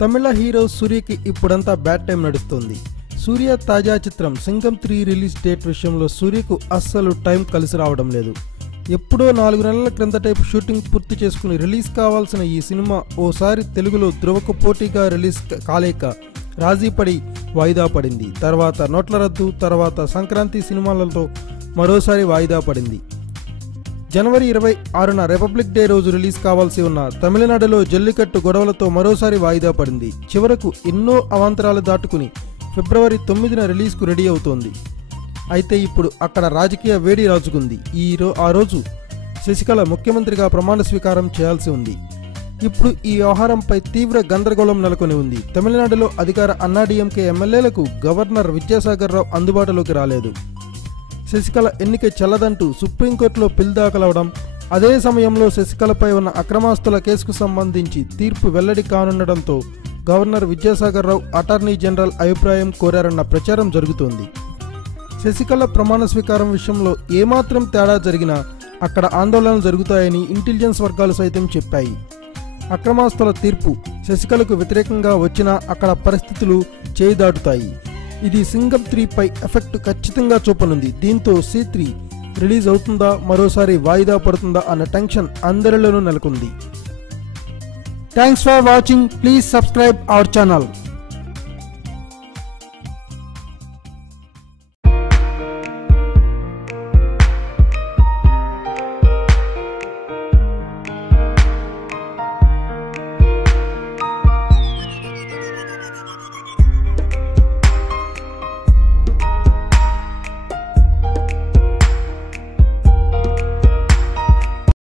తమిళ hero సూర్యకి ఇప్పుడంతా bad time నడుస్తుంది. సూర్య తాజా చిత్రం సింగం 3 రిలీజ్ డేట్ విషయంలో సూర్యకు అస్సలు టైం కలిసి రావడం లేదు. ఎప్పుడో 4 నెలల క్రిందటే షూటింగ్ పూర్తి చేసుకుని రిలీజ్ కావాల్సిన ఈ సినిమా ఓసారి తెలుగులో ధ్రువకు పోటీగా రిలీజ్ కాలేక రాజీపడి వాయిదా పడింది. తర్వాత నోట్ల రద్దు, తర్వాత సంక్రాంతి సినిమాలతో మరోసారి వాయిదా పడింది. జనవరి 26న రిపబ్లిక్ డే రోజు రిలీజ్ కావాల్సి ఉన్న తమిళనాడులో జల్లికట్టు గొడవలతో మరోసారి వాయిదా పడింది. చివరకు ఎన్నో అవాంతరాలు దాటుకుని ఫిబ్రవరి 9న రిలీజ్కు రెడీ అవుతోంది. అయితే ఇప్పుడు అక్కడ రాజకీయ వేడి రాజుకుంది. ఆ రోజు శశికళ ముఖ్యమంత్రిగా ప్రమాణ స్వీకారం చేయాల్సి ఉంది. ఇప్పుడు ఈ వ్యవహారంపై తీవ్ర గందరగోళం నెలకొని ఉంది. తమిళనాడులో అధికార అన్నాడీఎంకే ఎమ్మెల్యేలకు గవర్నర్ విద్యాసాగర్ రావు అందుబాటులోకి రాలేదు. శశికళ ఎన్నిక చెల్లదంటూ సుప్రీంకోర్టులో పిల్ దాఖలవడం, అదే సమయంలో శశికళపై ఉన్న అక్రమాస్తుల కేసుకు సంబంధించి తీర్పు వెల్లడి కానుండడంతో governor Vidyasagar Rao attorney general అభిప్రాయం కోరారన్న ప్రచారం జరుగుతోంది. శశికళ ప్రమాణ స్వీకారం విషయంలో ఏమాత్రం తేడా జరిగినా అక్కడ ఆందోళనలు జరుగుతాయని ఇంటెలిజెన్స్ వర్గాలు సైతం చెప్పాయి. అక్రమాస్తుల తీర్పు శశికళకు వ్యతిరేకంగా వచ్చినా అక్కడ పరిస్థితులు చేయి దాటుతాయి. ఇది సింగం 3 పై ఎఫెక్ట్ ఖచ్చితంగా చూపనుంది. దీంతో C3 రిలీజ్ అవుతుందా, మరోసారి వాయిదా పడుతుందా అన్న టెన్షన్ అందరిలోనూ నెలకొంది. Thanks for watching. Please subscribe our channel.